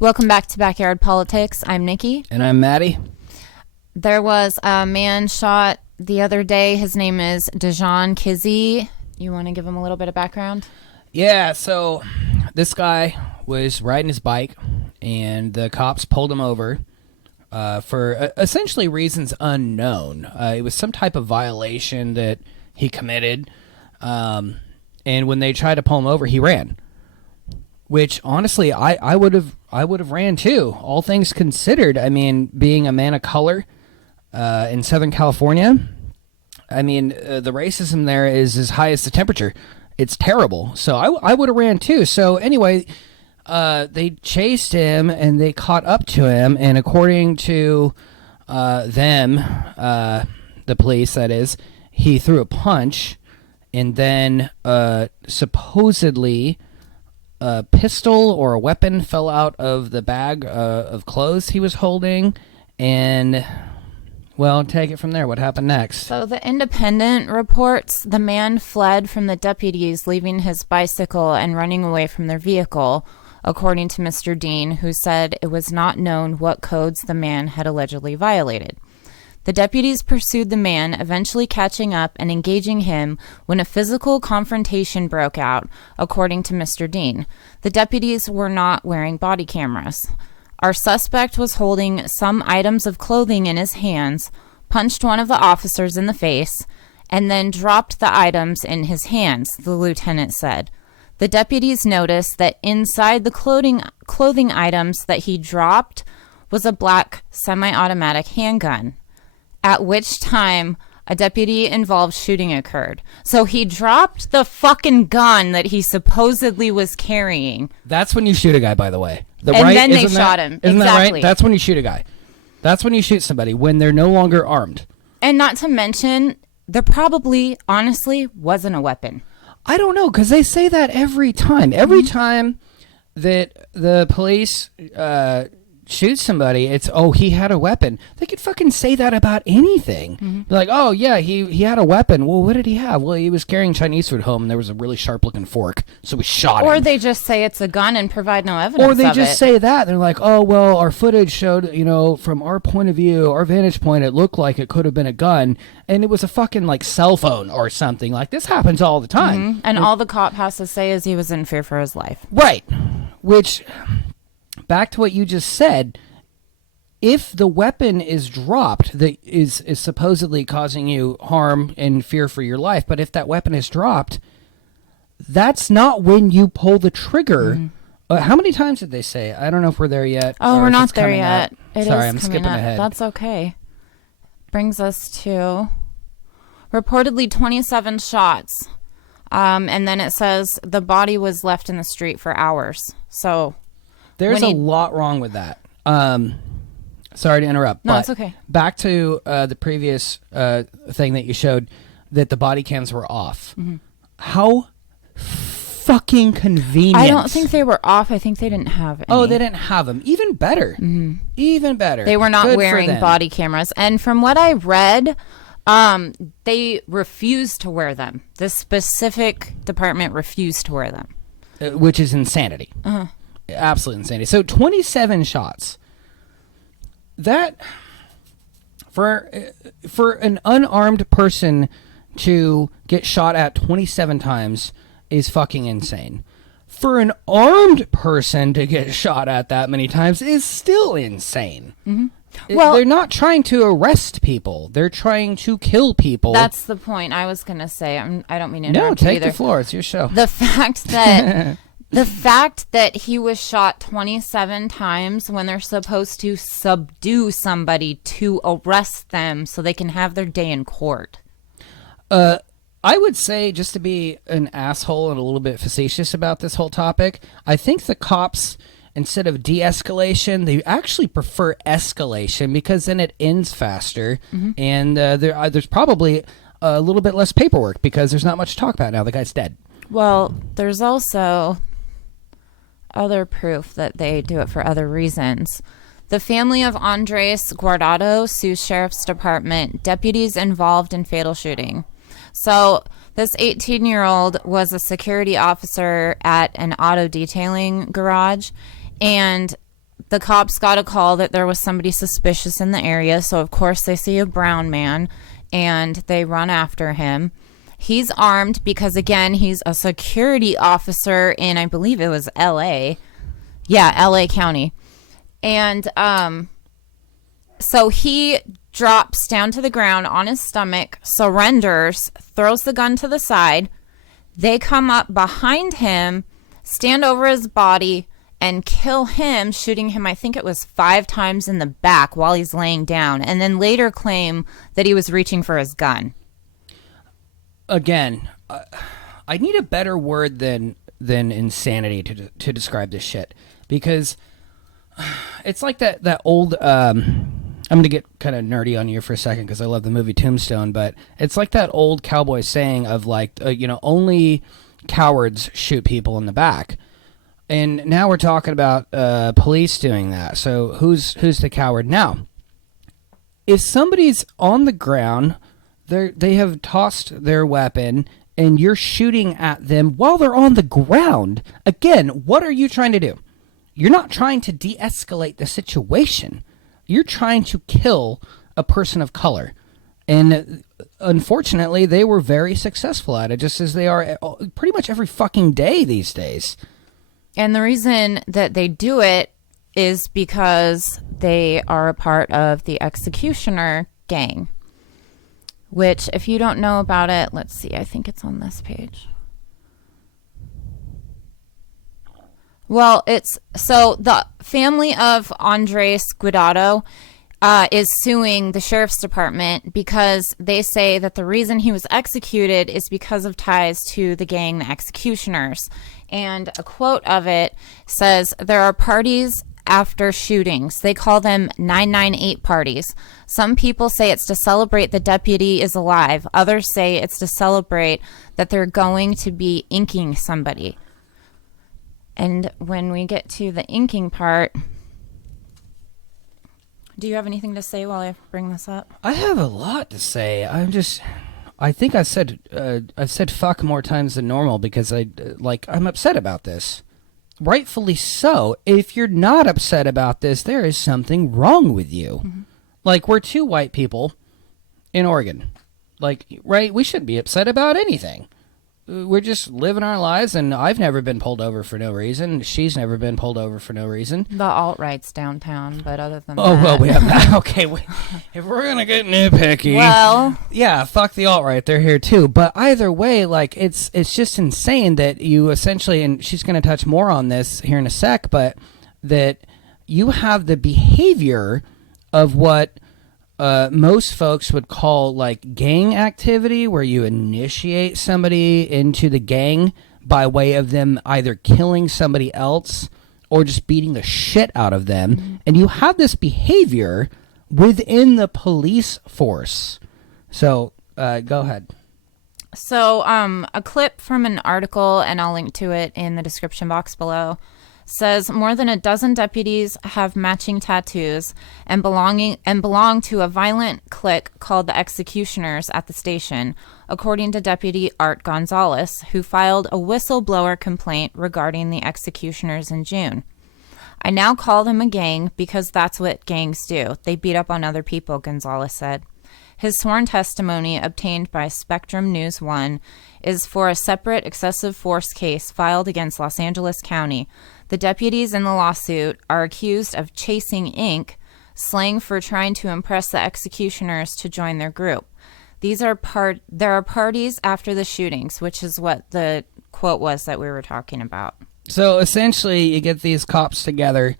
Welcome back to Backyard Politics. I'm Nikki. And I'm Maddie. There was a man shot the other day. His name is Dijon Kizzee. You want to give him a little bit of background? Yeah, so this guy was riding his bike, and the cops pulled him over for essentially reasons unknown. It was some type of violation that he committed, and when they tried to pull him over, he ran. Which honestly, I would have ran too. All things considered, I mean, being a man of color in Southern California, I mean, the racism there is as high as the temperature. It's terrible. So I would have ran too. So anyway, they chased him and they caught up to him. And according to them, the police, that is, he threw a punch, and then supposedly a pistol or a weapon fell out of the bag of clothes he was holding, and, well, take it from there. What happened next? So the Independent reports the man fled from the deputies, leaving his bicycle and running away from their vehicle, according to Mr. Dean, who said it was not known what codes the man had allegedly violated. The deputies pursued the man, eventually catching up and engaging him when a physical confrontation broke out, according to Mr. Dean. The deputies were not wearing body cameras. Our suspect was holding some items of clothing in his hands, punched one of the officers in the face, and then dropped the items in his hands, the lieutenant said. The deputies noticed that inside the clothing items that he dropped was a black semi-automatic handgun, at which time a deputy-involved shooting occurred. So he dropped the fucking gun that he supposedly was carrying. That's when you shoot a guy, by the way. Then they shot him. Isn't exactly. that right? That's when you shoot a guy. That's when you shoot somebody, when they're no longer armed. And not to mention, there probably, honestly, wasn't a weapon. I don't know, because they say that every time. Every time that the police shoot somebody, it's, oh, he had a weapon. They could fucking say that about anything. Be like, oh yeah, he had a weapon. Well, what did he have? Well, he was carrying Chinese food home, and there was a really sharp looking fork, so we shot him. Or they just say it's a gun and provide no evidence. Or they just say that. They're like, oh well, our footage showed, from our point of view, our vantage point, it looked like it could have been a gun, and it was a fucking like cell phone or something. Like, this happens all the time. And all the cop has to say is he was in fear for his life. Right. Which, back to what you just said, if the weapon is dropped that is supposedly causing you harm and fear for your life, but if that weapon is dropped, that's not when you pull the trigger. How many times did they say? I don't know if we're there yet. Oh, we're not there yet. Sorry, I'm skipping ahead. That's okay. Brings us to reportedly 27 shots. And then it says the body was left in the street for hours. So there's a lot wrong with that. Sorry to interrupt. No, but it's okay. Back to the previous thing that you showed, that the body cams were off. How fucking convenient. I don't think they were off. I think they didn't have any. Oh, they didn't have them. Even better. Even better. They were not Good wearing body cameras. And from what I read, they refused to wear them. The specific department refused to wear them. Which is insanity. Absolute insanity. So 27 shots. That, for an unarmed person to get shot at 27 times is fucking insane. For an armed person to get shot at that many times is still insane. Well, they're not trying to arrest people. They're trying to kill people. That's the point I was going to say. I don't mean to No, interrupt take you either. the floor. It's your show. The fact that... The fact that he was shot 27 times when they're supposed to subdue somebody to arrest them so they can have their day in court. I would say, just to be an asshole and a little bit facetious about this whole topic, I think the cops, instead of de-escalation, they actually prefer escalation, because then it ends faster, and there's probably a little bit less paperwork because there's not much to talk about now. The guy's dead. Well, there's also other proof that they do it for other reasons. The family of Andres Guardado sues Sheriff's Department, deputies involved in fatal shooting. So this 18-year-old was a security officer at an auto detailing garage, and The cops got a call that there was somebody suspicious in the area, so of course they see a brown man, and they run after him. He's armed because, again, he's a security officer in, I believe it was L.A. Yeah, L.A. County. And so he drops down to the ground on his stomach, surrenders, throws the gun to the side. They come up behind him, stand over his body, and kill him, shooting him, I think it was 5 times in the back while he's laying down, and then later claim that he was reaching for his gun. Again, I need a better word than insanity to describe this shit, because it's like that old. I'm gonna get kind of nerdy on you for a second because I love the movie Tombstone, but it's like that old cowboy saying of like, only cowards shoot people in the back, and now we're talking about police doing that. So who's the coward now? If somebody's on the ground, they have tossed their weapon, and you're shooting at them while they're on the ground. Again, what are you trying to do? You're not trying to de-escalate the situation. You're trying to kill a person of color. And unfortunately, they were very successful at it, just as they are pretty much every fucking day these days. And the reason that they do it is because they are a part of the executioner gang. Which, if you don't know about it, let's see, I think it's on this page. Well, so the family of Andres Guardado is suing the sheriff's department because they say that the reason he was executed is because of ties to the gang, the Executioners. And a quote of it says, "There are parties after shootings. They call them 998 parties. Some people say it's to celebrate the deputy is alive. Others say it's to celebrate that they're going to be inking somebody." And when we get to the inking part, do you have anything to say while I bring this up? I have a lot to say. I think I've said fuck more times than normal because I'm upset about this. Rightfully so. If you're not upset about this, there is something wrong with you. Mm-hmm. Like, we're 2 white people in Oregon. Like, right? We shouldn't be upset about anything. We're just living our lives, and I've never been pulled over for no reason. She's never been pulled over for no reason. The alt-right's downtown, but other than that... Oh, well, we have that. Okay, if we're going to get nitpicky... Well... Yeah, fuck the alt-right. They're here, too. But either way, like, it's just insane that you essentially... And she's going to touch more on this here in a sec, but that you have the behavior of what... most folks would call like gang activity, where you initiate somebody into the gang by way of them either killing somebody else or just beating the shit out of them. Mm-hmm. And you have this behavior within the police force. So go ahead. So a clip from an article, and I'll link to it in the description box below, says more than a dozen deputies have matching tattoos and belong to a violent clique called the Executioners at the station, according to Deputy Art Gonzalez, who filed a whistleblower complaint regarding the Executioners in June. "I now call them a gang because that's what gangs do. They beat up on other people," Gonzalez said. His sworn testimony, obtained by Spectrum News 1, is for a separate excessive force case filed against Los Angeles County. The deputies in the lawsuit are accused of chasing ink, slang for trying to impress the Executioners to join their group. There are parties after the shootings, which is what the quote was that we were talking about. So essentially, you get these cops together,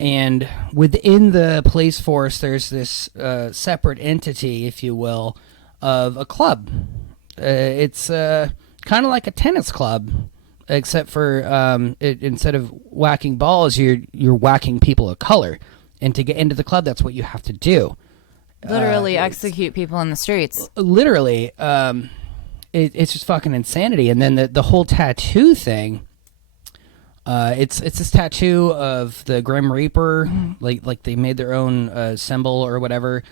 and within the police force, there's this separate entity, if you will, of a club. It's kind of like a tennis club, except for instead of whacking balls, you're whacking people of color. And to get into the club, that's what you have to do. Literally execute people in the streets. Literally. It's just fucking insanity. And then the whole tattoo thing, it's this tattoo of the Grim Reaper, like they made their own symbol or whatever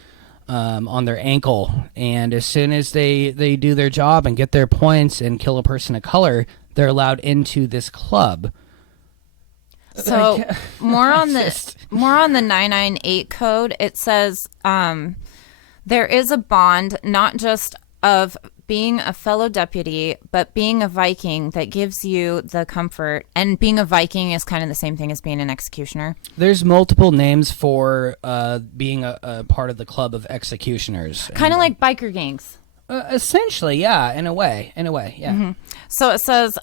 on their ankle. And as soon as they do their job and get their points and kill a person of color, they're allowed into this club. So more on this. more on the 998 code. It says there is a bond not just of being a fellow deputy, but being a Viking that gives you the comfort. And being a Viking is kind of the same thing as being an executioner. There's multiple names for being a part of the club of executioners. Kind of like biker gangs. Essentially, yeah, in a way, yeah. Mm-hmm. So it says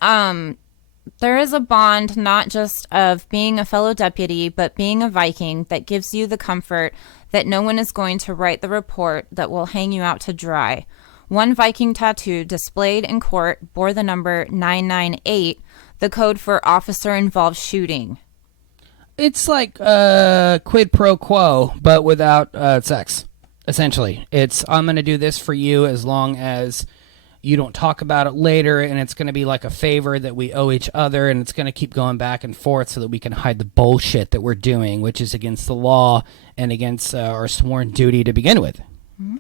there is a bond not just of being a fellow deputy, but being a Viking that gives you the comfort that no one is going to write the report that will hang you out to dry. One Viking tattoo displayed in court bore the number 998, the code for officer-involved shooting. It's like quid pro quo, but without sex, essentially. It's, I'm going to do this for you as long as you don't talk about it later, and it's going to be like a favor that we owe each other, and it's going to keep going back and forth so that we can hide the bullshit that we're doing, which is against the law and against our sworn duty to begin with. Mm-hmm.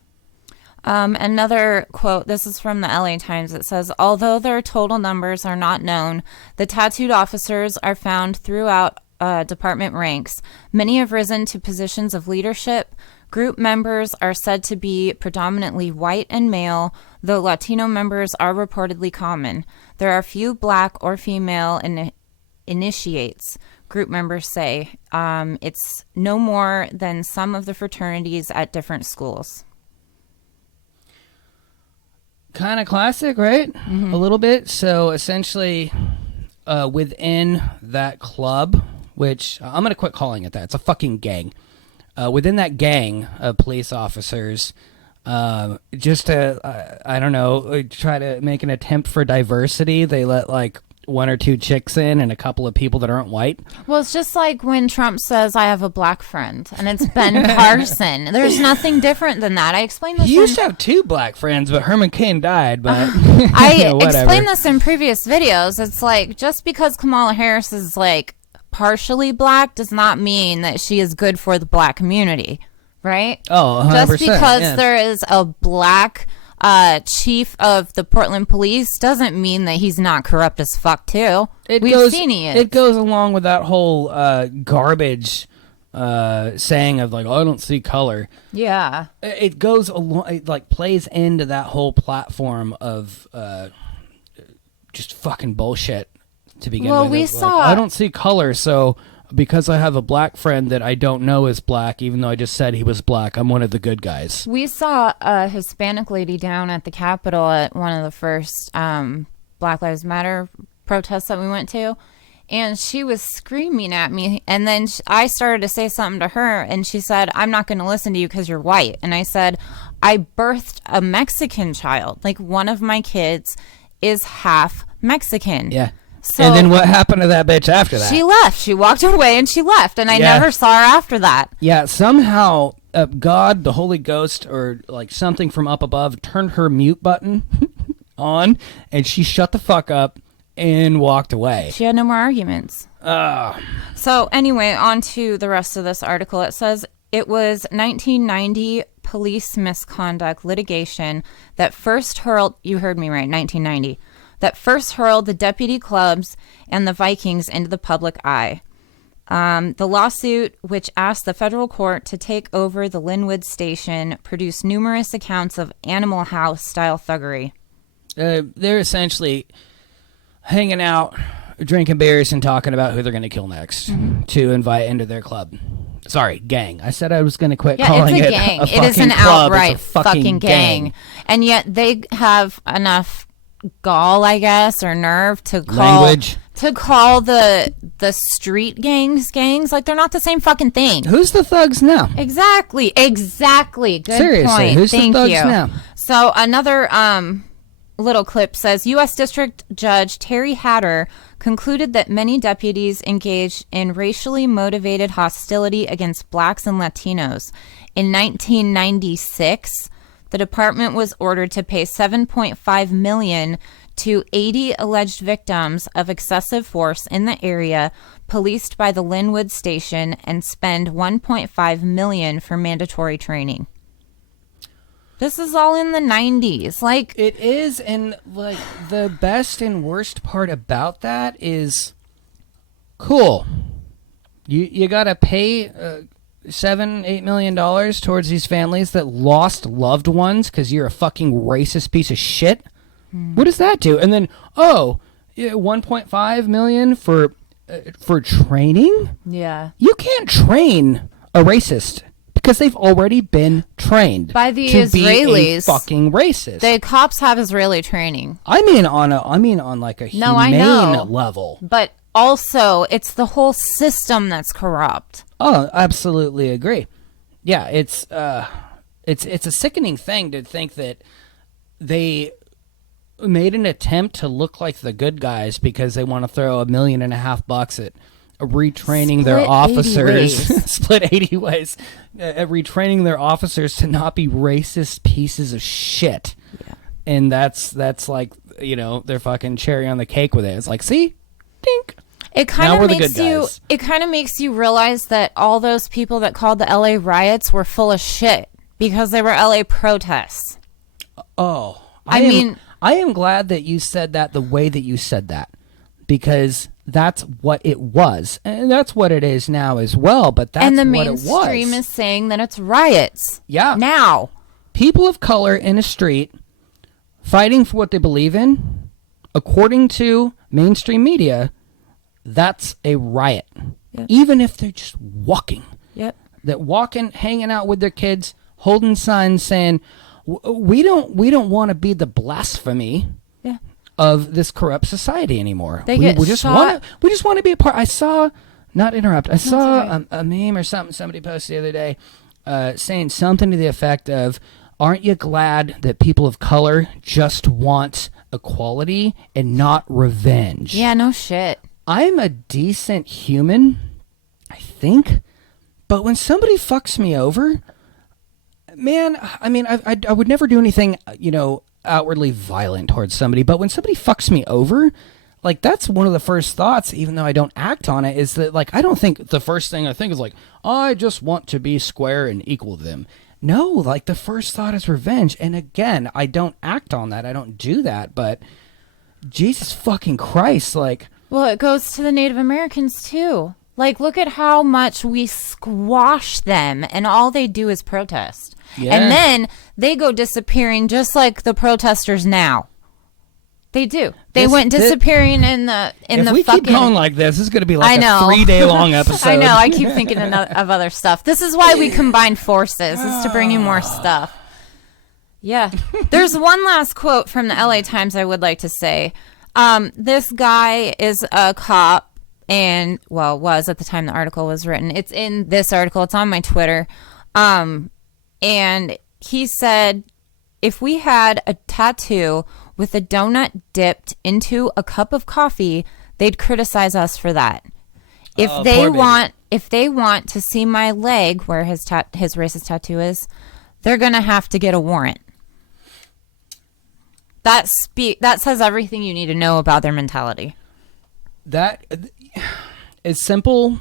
Another quote, this is from the LA Times. It says, although their total numbers are not known, the tattooed officers are found throughout department ranks. Many have risen to positions of leadership. Group members are said to be predominantly white and male, though Latino members are reportedly common. There are few black or female initiates, group members say. It's no more than some of the fraternities at different schools. Kind of classic, right? Mm-hmm. A little bit. So essentially, within that club, which I'm going to quit calling it that. It's a fucking gang. Within that gang of police officers, just to, I don't know, try to make an attempt for diversity, they let like one or two chicks in and a couple of people that aren't white. Well, it's just like when Trump says, I have a black friend, and it's Ben Carson. There's nothing different than that. I explained this. He used to have two black friends, but Herman Cain died, but I explained this in previous videos. It's like, just because Kamala Harris is like partially black does not mean that she is good for the black community, right? Oh, 100%. Just because there is a black chief of the Portland police doesn't mean that he's not corrupt as fuck too. We've seen he is. It goes along with that whole garbage saying of like, oh, I don't see color. Yeah. It goes along, it like plays into that whole platform of just fucking bullshit to begin with. Well, we saw... I don't see color, so because I have a black friend that I don't know is black, even though I just said he was black, I'm one of the good guys. We saw a Hispanic lady down at the Capitol at one of the first Black Lives Matter protests that we went to, and she was screaming at me, and then I started to say something to her, and she said, I'm not going to listen to you because you're white. And I said, I birthed a Mexican child. Like, one of my kids is half Mexican. Yeah. So, and then what happened to that bitch after that? She left. She walked away and she left. And I never saw her after that. Yeah, somehow God, the Holy Ghost, or like something from up above turned her mute button on, and she shut the fuck up and walked away. She had no more arguments. So anyway, on to the rest of this article. It says, it was 1990 police misconduct litigation that first hurled, you heard me right, 1990, that first hurled the deputy clubs and the Vikings into the public eye. The lawsuit, which asked the federal court to take over the Linwood station, produced numerous accounts of Animal House-style thuggery. They're essentially hanging out, drinking beers, and talking about who they're going to kill next to invite into their club. Sorry, gang. I said I was going to quit calling it a gang. It is an outright fucking gang. And yet they have enough gall, I guess, or nerve to call the street gangs. Like, they're not the same fucking thing. Who's the thugs now? Exactly. Good Seriously, point. Who's Thank the thugs you. now? So another little clip says, U.S. District Judge Terry Hatter concluded that many deputies engaged in racially motivated hostility against blacks and Latinos. In 1996, the department was ordered to pay $7.5 million to 80 alleged victims of excessive force in the area policed by the Linwood station and spend $1.5 million for mandatory training. This is all in the 90s. Like, it is, and like the best and worst part about that is cool. You got to pay $7-8 million towards these families that lost loved ones because you're a fucking racist piece of shit. What does that do? And then 1.5 million for training. Yeah, you can't train a racist because they've already been trained by the to Israelis. Be a fucking racist. The cops have Israeli training. I mean on like a humane level. But also, it's the whole system that's corrupt. Oh, absolutely agree. Yeah, it's a sickening thing to think that they made an attempt to look like the good guys because they want to throw $1.5 million at retraining their officers. Split 80 ways. Retraining their officers to not be racist pieces of shit. Yeah. And that's like, their fucking cherry on the cake with it. It's like, see? Dink. It kind of makes you realize that all those people that called the LA riots were full of shit because they were LA protests. Oh. I am glad that you said that the way that you said that, because that's what it was, and that's what it is now as well. But that's what it was. And the mainstream is saying that it's riots. Yeah. Now, people of color in a street fighting for what they believe in, according to mainstream media, that's a riot. Yep. Even if they're just walking. Yep. That walking, hanging out with their kids, holding signs saying, we don't want to be the blasphemy of this corrupt society anymore. We just want to be a part. I saw a meme or something somebody posted the other day saying something to the effect of, aren't you glad that people of color just want equality and not revenge? Yeah, no shit. I'm a decent human, I think, but when somebody fucks me over, man, I mean, I would never do anything, outwardly violent towards somebody, but when somebody fucks me over, like, that's one of the first thoughts, even though I don't act on it, is that, like, I don't think the first thing I think is, like, I just want to be square and equal to them. No, like, the first thought is revenge, and again, I don't act on that, I don't do that, but Jesus fucking Christ, like... Well, it goes to the Native Americans, too. Like, look at how much we squash them, and all they do is protest. Yeah. And then they go disappearing just like the protesters now. They do. They went disappearing in the fucking... If we keep going like this is going to be like a 3-day-long episode. I know. I keep thinking of other stuff. This is why we combine forces, is to bring you more stuff. Yeah. There's one last quote from the LA Times I would like to say. This guy is a cop and, well, was at the time the article was written. It's in this article. It's on my Twitter. And he said, if we had a tattoo with a donut dipped into a cup of coffee, they'd criticize us for that. If they want to see my leg where his racist tattoo is, they're going to have to get a warrant. That says everything you need to know about their mentality. That, as simple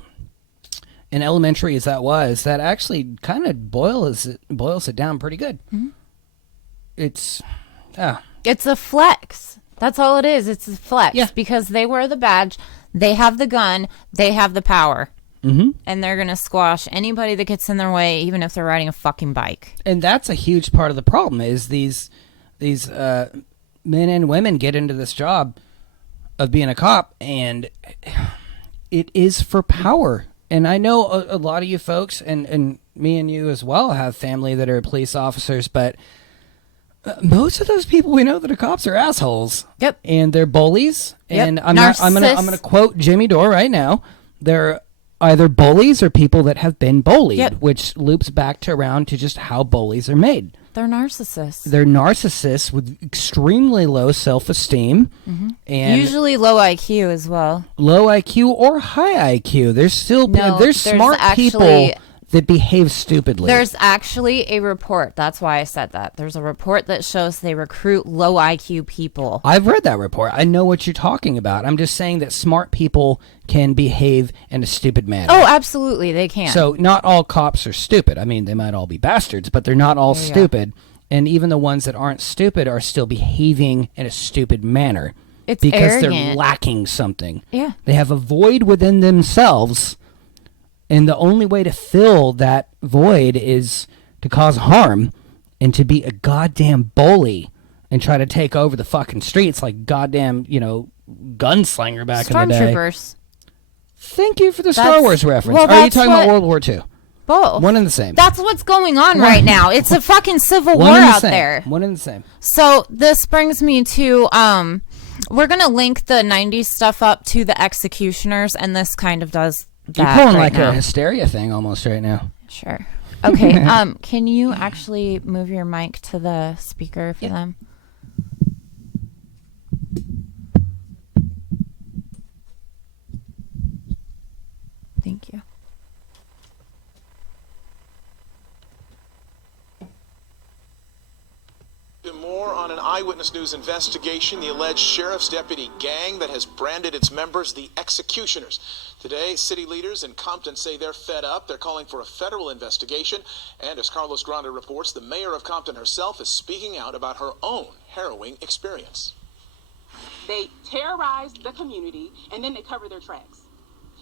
and elementary as that was, that actually kind of boils it down pretty good. Mm-hmm. It's a flex. That's all it is. It's a flex. Yeah. Because they wear the badge, they have the gun, they have the power. Mm-hmm. And they're going to squash anybody that gets in their way, even if they're riding a fucking bike. And that's a huge part of the problem, is these men and women get into this job of being a cop, and it is for power. And I know a lot of you folks, and me and you as well, have family that are police officers, but most of those people we know that are cops are assholes. Yep. And they're bullies. Yep. And I'm gonna quote Jimmy Dore right now. They're either bullies or people that have been bullied, yep. Which loops back around to just how bullies are made. They're narcissists. They're narcissists with extremely low self-esteem. Mm-hmm. And usually low IQ as well. Low IQ or high IQ. There's smart people that behave stupidly. There's actually a report. That's why I said that. There's a report that shows they recruit low IQ people. I've read that report. I know what you're talking about. I'm just saying that smart people can behave in a stupid manner. Oh, absolutely. They can. So not all cops are stupid. I mean, they might all be bastards, but they're not all stupid. And even the ones that aren't stupid are still behaving in a stupid manner. It's because arrogant. They're lacking something. Yeah. They have a void within themselves And the only way to fill that void is to cause harm and to be a goddamn bully and try to take over the fucking streets like goddamn, gunslinger back in the day. Stormtroopers. Thank you for the Star Wars reference. well, Are you talking about World War II? Both. One and the same. That's what's going on right now. It's a fucking civil war out there. One and the same. So this brings me to, we're going to link the 90s stuff up to the executioners, and this kind of does that. You're pulling right like now. a hysteria thing almost right now. Sure. Okay. Can you actually move your mic to the speaker for them? Thank you. More on an Eyewitness News investigation, the alleged sheriff's deputy gang that has branded its members the executioners. Today, city leaders in Compton say they're fed up. They're calling for a federal investigation. And as Carlos Granda reports, the mayor of Compton herself is speaking out about her own harrowing experience. They terrorize the community and then they cover their tracks.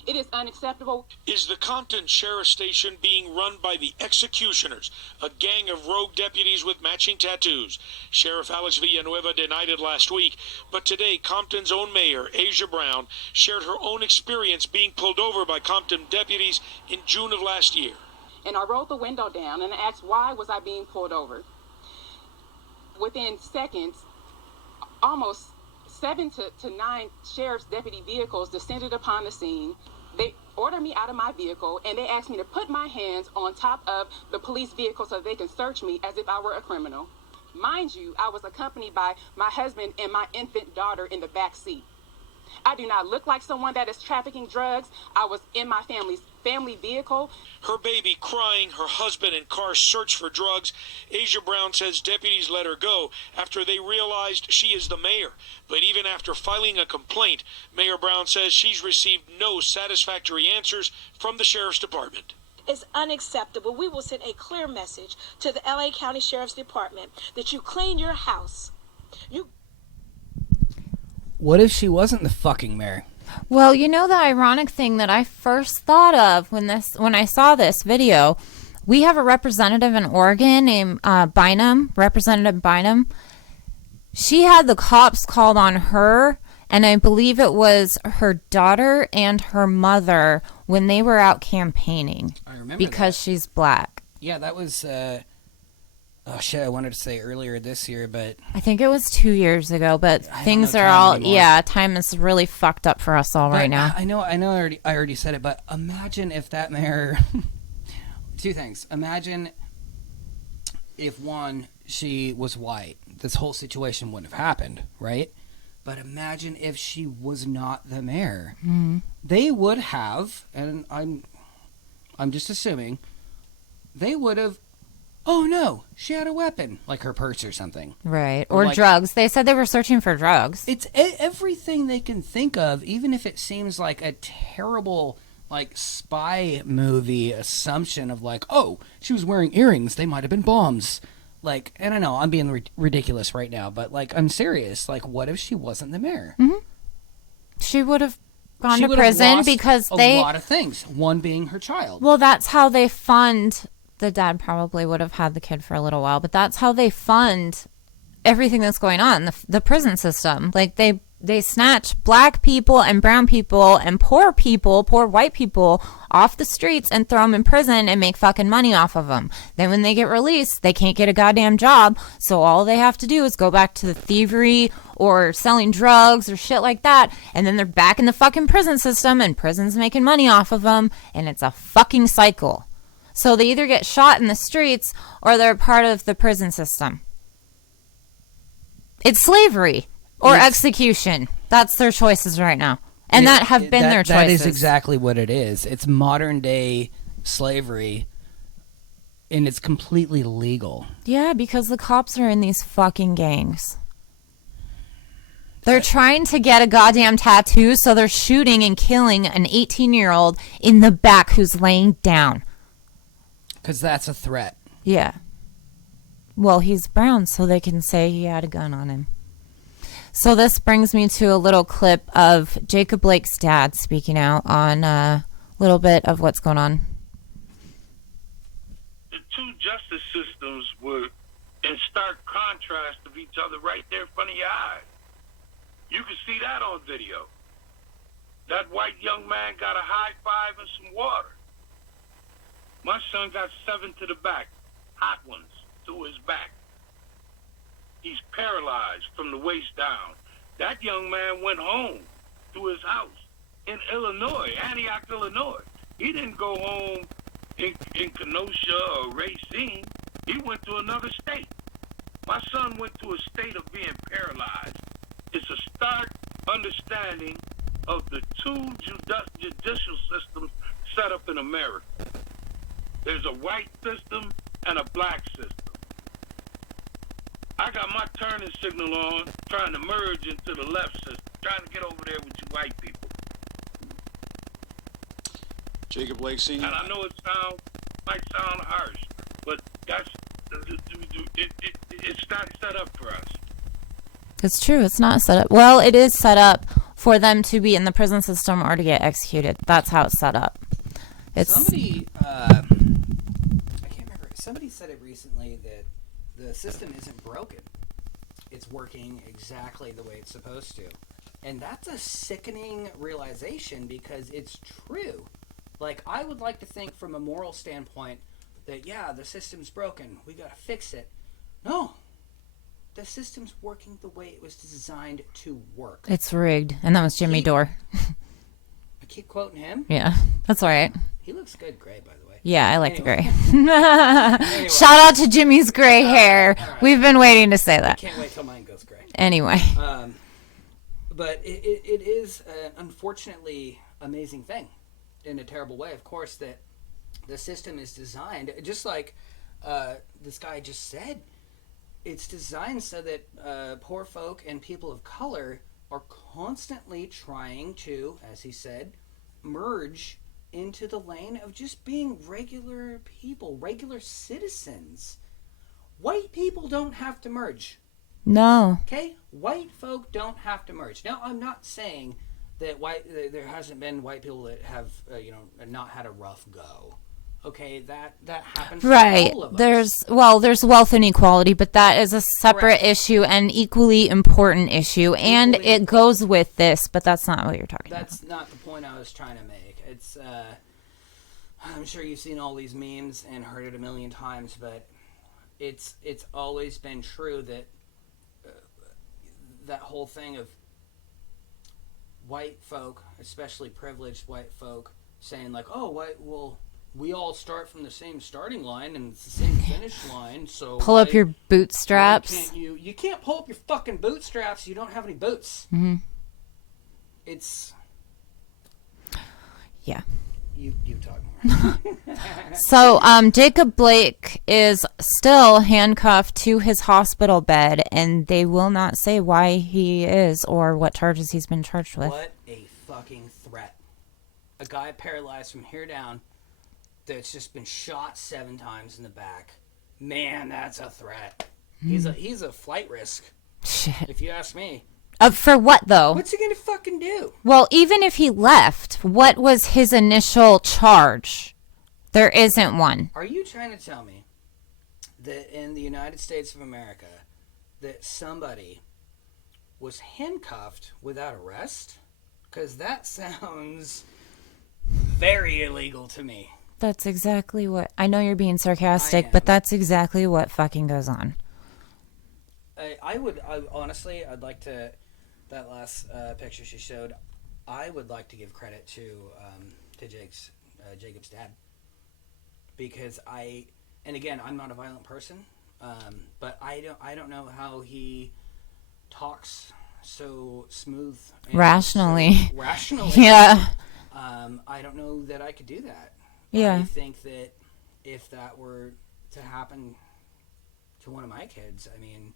It is unacceptable. Is the Compton Sheriff Station being run by the Executioners, a gang of rogue deputies with matching tattoos? Sheriff Alex Villanueva denied it last week, but today Compton's own mayor, Asia Brown, shared her own experience being pulled over by Compton deputies in June of last year. And I rolled the window down and asked why was I being pulled over. Within seconds, almost 7 to 9 sheriff's deputy vehicles descended upon the scene. They ordered me out of my vehicle, and they asked me to put my hands on top of the police vehicle so they can search me as if I were a criminal. Mind you, I was accompanied by my husband and my infant daughter in the back seat. I do not look like someone that is trafficking drugs. I was in my family vehicle. Her baby crying, her husband and car search for drugs. Asia Brown says deputies let her go after they realized she is the mayor. But even after filing a complaint, Mayor Brown says she's received no satisfactory answers from the sheriff's department. It's unacceptable. We will send a clear message to the LA County Sheriff's Department that you clean your house. What if she wasn't the fucking mayor? Well, the ironic thing that I first thought of when I saw this video, we have a representative in Oregon named Representative Bynum. She had the cops called on her, and I believe it was her daughter and her mother when they were out campaigning. I remember because that. she's black. Yeah, that was... Oh shit, I wanted to say earlier this year, but... I think it was 2 years ago, but things are time all... anymore. Yeah, time is really fucked up for us all right now. I know I already said it, but imagine if that mayor... Two things. Imagine if, one, she was white. This whole situation wouldn't have happened, right? But imagine if she was not the mayor. Mm-hmm. They would have, and I'm just assuming, they would have... Oh no, she had a weapon, like her purse or something. Right, or like, drugs. They said they were searching for drugs. It's everything they can think of, even if it seems like a terrible, spy movie assumption of oh, she was wearing earrings, they might have been bombs. And I know, I'm being ridiculous right now, but I'm serious. What if she wasn't the mayor? Mm-hmm. She would have gone to prison because a lot of things, one being her child. Well, that's how they fund... The dad probably would have had the kid for a little while, but that's how they fund everything that's going on, the prison system. They snatch black people and brown people and poor white people off the streets and throw them in prison and make fucking money off of them. Then when they get released, they can't get a goddamn job, so all they have to do is go back to the thievery or selling drugs or shit like that, and then they're back in the fucking prison system and prison's making money off of them, and it's a fucking cycle. So they either get shot in the streets or they're part of the prison system. It's slavery or execution. That's their choices right now. And that have been their choices. That is exactly what it is. It's modern day slavery, and it's completely legal. Yeah, because the cops are in these fucking gangs. They're trying to get a goddamn tattoo, so they're shooting and killing an 18-year-old in the back who's laying down. Because that's a threat. Yeah. Well, he's brown, so they can say he had a gun on him. So this brings me to a little clip of Jacob Blake's dad speaking out on little bit of what's going on. The two justice systems were in stark contrast of each other right there in front of your eyes. You can see that on video. That white young man got a high five and some water. My son got 7 to the back, hot ones to his back. He's paralyzed from the waist down. That young man went home to his house in Illinois, Antioch, Illinois. He didn't go home in Kenosha or Racine. He went to another state. My son went to a state of being paralyzed. It's a stark understanding of the two judicial systems set up in America. There's a white system and a black system. I got my turning signal on, trying to merge into the left system, trying to get over there with you white people. Jacob Blake Sr. And I know it might sound harsh, but that's it's not set up for us. It's true. It's not set up. Well, it is set up for them to be in the prison system or to get executed. That's how it's set up. It's Somebody, I can't remember. Somebody said it recently that the system isn't broken. It's working exactly the way it's supposed to. And that's a sickening realization because it's true. Like, I would like to think from a moral standpoint that, yeah, the system's broken. We gotta fix it. No. The system's working the way it was designed to work. It's rigged. And that was Jimmy Dore. I keep quoting him. Yeah, that's all right. He looks good gray, by the way. Yeah, I like Anyway. the gray. Anyway. Shout out to Jimmy's gray hair. all right. We've been waiting to say I that. can't wait till mine goes gray. Anyway. But it is an unfortunately amazing thing in a terrible way, of course, that the system is designed, just like this guy just said, it's designed so that poor folk and people of color are constantly trying to, as he said, merge into the lane of just being regular people, regular citizens. White people don't have to merge. No. Okay? White folk don't have to merge. Now, I'm not saying that there hasn't been white people that have, not had a rough go. Okay, that happens Right. to all of us. There's wealth inequality, but that is a separate Correct. issue and equally important issue, and Equally it goes with this, but that's not what you're talking That's not the point I was trying to make. It's, I'm sure you've seen all these memes and heard it a million times, but it's always been true that that whole thing of white folk, especially privileged white folk, saying like, we all start from the same starting line and it's the same finish line, so Pull up your bootstraps. why can't you can't pull up your fucking bootstraps, you don't have any boots. Mm-hmm. It's Yeah. you talk more. So, Jacob Blake is still handcuffed to his hospital bed, and they will not say why he is or what charges he's been charged with. What a fucking threat. A guy paralyzed from here down that's just been shot 7 times in the back. Man, that's a threat. He's a flight risk, Shit. if you ask me. For what, though? What's he gonna fucking do? Well, even if he left, what was his initial charge? There isn't one. Are you trying to tell me that in the United States of America that somebody was handcuffed without arrest? Because that sounds very illegal to me. That's exactly what... I know you're being I sarcastic, am. but that's exactly what fucking goes on. Honestly, I'd like to... That last picture she showed, I would like to give credit to Jacob's dad. Because and again, I'm not a violent person, but I don't know how he talks so smooth and Rationally. so rationally. Yeah. I don't know that I could do that. Yeah. I think that if that were to happen to one of my kids, I mean,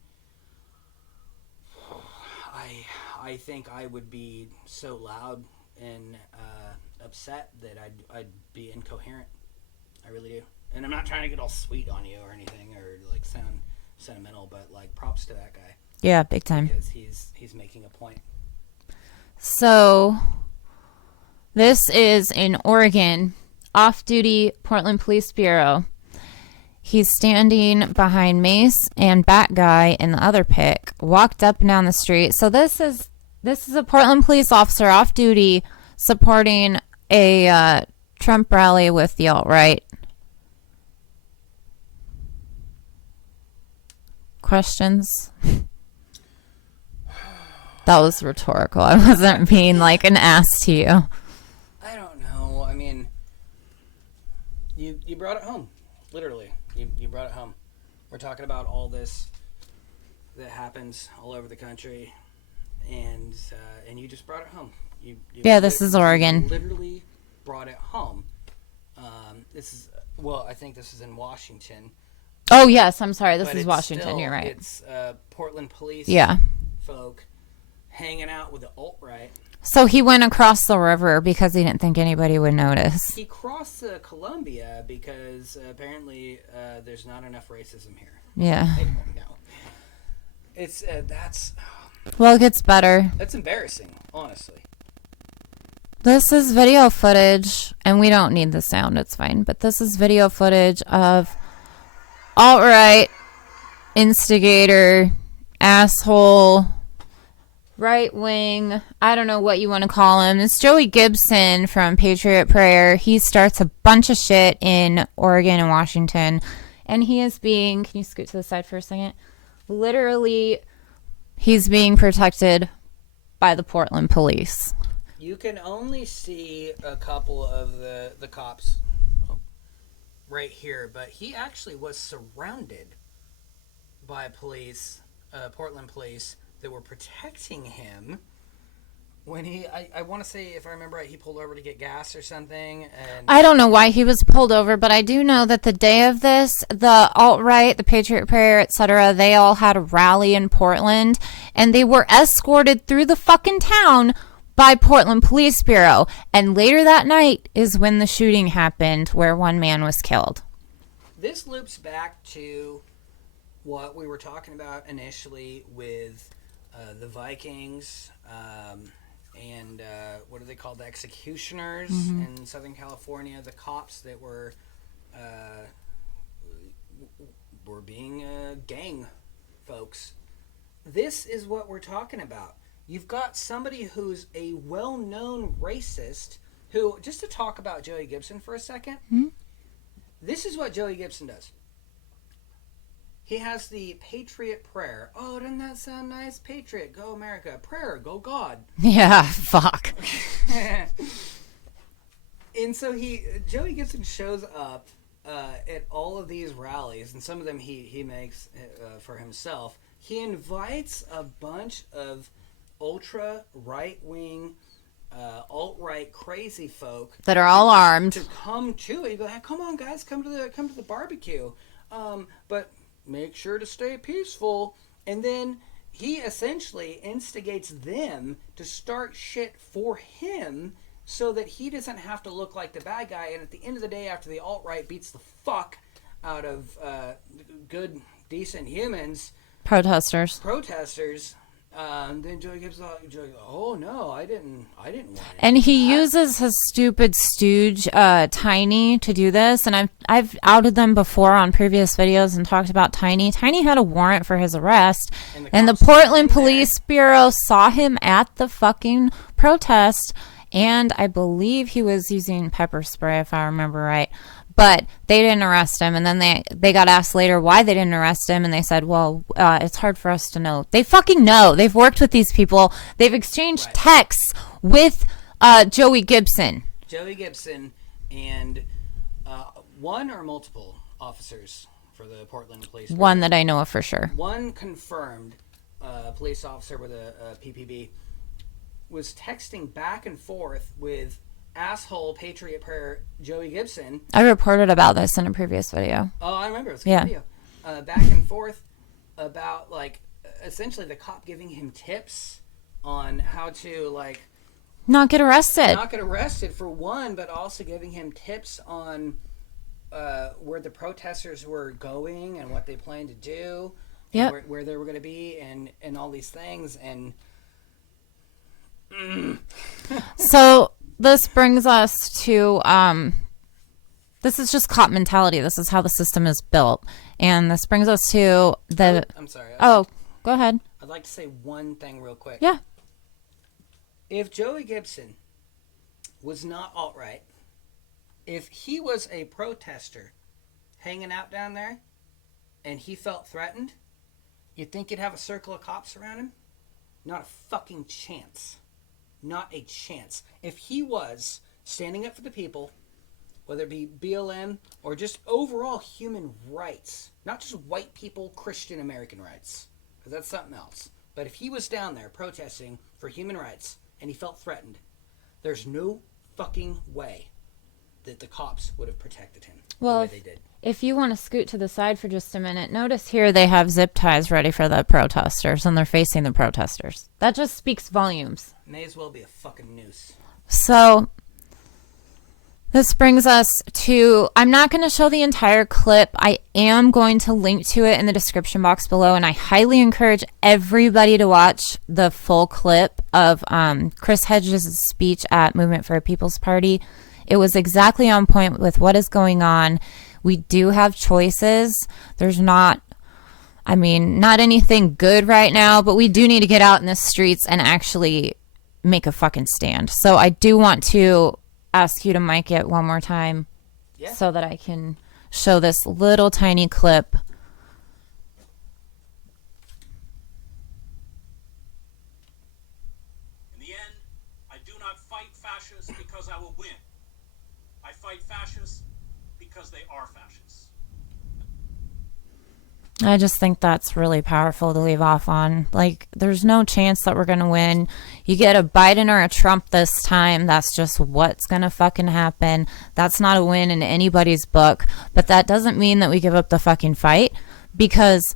I think I would be so loud and upset that I'd be incoherent. I really do. And I'm not trying to get all sweet on you or anything or like sound sentimental, but like props to that guy Yeah, big time. because he's making a point. So, This is in Oregon, off-duty Portland Police Bureau. He's standing behind Mace and Bat Guy in the other pic, walked up and down the street. So this is a Portland police officer off duty supporting a Trump rally with the alt-right. Questions? That was rhetorical. I wasn't being like an ass to you. I don't know. I mean, you brought it home. Literally. You brought it home. We're talking about all this that happens all over the country, and you just brought it home. You This is Oregon. You literally brought it home. I think this is in Washington. Oh, yes. I'm sorry. This is Washington. You're right. It's Portland police folk hanging out with the alt-right. So he went across the river because he didn't think anybody would notice. He crossed Columbia because apparently there's not enough racism here. Yeah. I don't know. It's Well, it gets better. That's embarrassing, honestly. This is video footage, and we don't need the sound. It's fine. But this is video footage of alt-right instigator, asshole, right wing, I don't know what you want to call him. It's Joey Gibson from Patriot Prayer. He starts a bunch of shit in Oregon and Washington. And he is being, can you scoot to the side for a second? Literally, he's being protected by the Portland police. You can only see a couple of the cops right here, but he actually was surrounded by police, Portland police, that were protecting him when I want to say, if I remember right, he pulled over to get gas or something. And I don't know why he was pulled over, but I do know that the day of this, the alt-right, the Patriot Prayer, etc., they all had a rally in Portland, and they were escorted through the fucking town by Portland Police Bureau. And later that night is when the shooting happened, where one man was killed. This loops back to what we were talking about initially with the Vikings and what are they called? The executioners in Southern California, the cops that were being gang folks. This is what we're talking about. You've got somebody who's a well-known racist who, just to talk about Joey Gibson for a second, this is what Joey Gibson does. He has the Patriot Prayer. Oh, doesn't that sound nice? Patriot, go America. Prayer, go God. Yeah, fuck. And so Joey Gibson shows up at all of these rallies, and some of them he makes for himself. He invites a bunch of ultra right-wing, alt-right crazy folk That are all armed. to come to it. You go, hey, come on, guys, come to the barbecue. But make sure to stay peaceful. And then he essentially instigates them to start shit for him so that he doesn't have to look like the bad guy. And at the end of the day, after the alt-right beats the fuck out of good, decent humans, Protesters, then Joey Gibbs oh no, I didn't want it. and he uses his stupid stooge Tiny to do this, and I've outed them before on previous videos and talked about Tiny. Tiny had a warrant for his arrest, and the Portland Police Bureau saw him at the fucking protest, and I believe he was using pepper spray, if I remember right. But they didn't arrest him, and then they got asked later why they didn't arrest him, and they said, well, it's hard for us to know. They fucking know. They've worked with these people. They've exchanged texts with Joey Gibson. Joey Gibson and one or multiple officers for the Portland Police Bureau. One that I know of for sure. One confirmed police officer with a PPB was texting back and forth with asshole Patriot Prayer Joey Gibson. I reported about this in a previous video. Oh, I remember. It was a good video. Back and forth about, like, essentially the cop giving him tips on how to, like, not get arrested. Not get arrested for one, but also giving him tips on where the protesters were going and what they planned to do. Yep. Where they were going to be and all these things. And So this brings us to this is just cop mentality. This is how the system is built. And this brings us to the... I'm sorry. Oh, go ahead. I'd like to say one thing real quick. Yeah. If Joey Gibson was not alt-right, if he was a protester hanging out down there and he felt threatened, you'd think you'd have a circle of cops around him? Not a fucking chance. Not a chance. If he was standing up for the people, whether it be BLM or just overall human rights, not just white people, Christian American rights, because that's something else. But if he was down there protesting for human rights and he felt threatened, there's no fucking way that the cops would have protected him the way they did. If you want to scoot to the side for just a minute, notice here they have zip ties ready for the protesters, and they're facing the protesters. That just speaks volumes. May as well be a fucking noose. So, this brings us to, I'm not going to show the entire clip. I am going to link to it in the description box below, and I highly encourage everybody to watch the full clip of Chris Hedges' speech at Movement for a People's Party. It was exactly on point with what is going on. We do have choices. There's not anything good right now, but we do need to get out in the streets and actually make a fucking stand. So I do want to ask you to mic it one more time so that I can show this little tiny clip. In the end, I do not fight fascists because I will win. I fight fascists because they are fascists. I just think that's really powerful to leave off on. Like, there's no chance that we're going to win. You get a Biden or a Trump this time, that's just what's going to fucking happen. That's not a win in anybody's book. But that doesn't mean that we give up the fucking fight. Because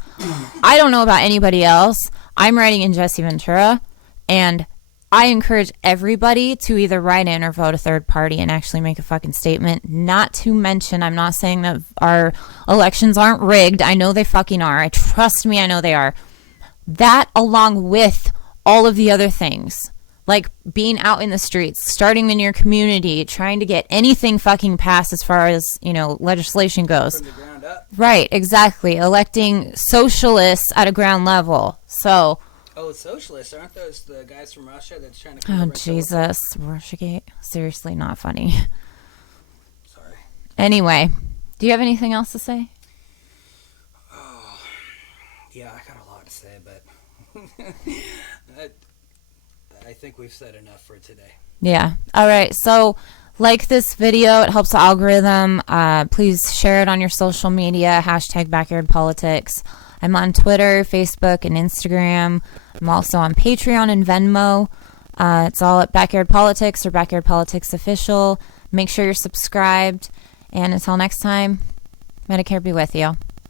I don't know about anybody else. I'm writing in Jesse Ventura. And I encourage everybody to either write in or vote a third party and actually make a fucking statement. Not to mention, I'm not saying that our elections aren't rigged. I know they fucking are. Trust me, I know they are. That, along with all of the other things, like being out in the streets, starting in your community, trying to get anything fucking passed as far as, legislation goes. From the ground up. Right, exactly. Electing socialists at a ground level. So... Oh, socialists, aren't those the guys from Russia that's trying to... Oh, Jesus. Russiagate. Seriously, not funny. Sorry. Anyway, do you have anything else to say? Oh, yeah, I got a lot to say, but I think we've said enough for today. Yeah. All right. So, like this video. It helps the algorithm. Please share it on your social media. #backyard-politix. I'm on Twitter, Facebook, and Instagram. I'm also on Patreon and Venmo. It's all at Backyard Politics or Backyard Politics Official. Make sure you're subscribed. And until next time, Medicare be with you.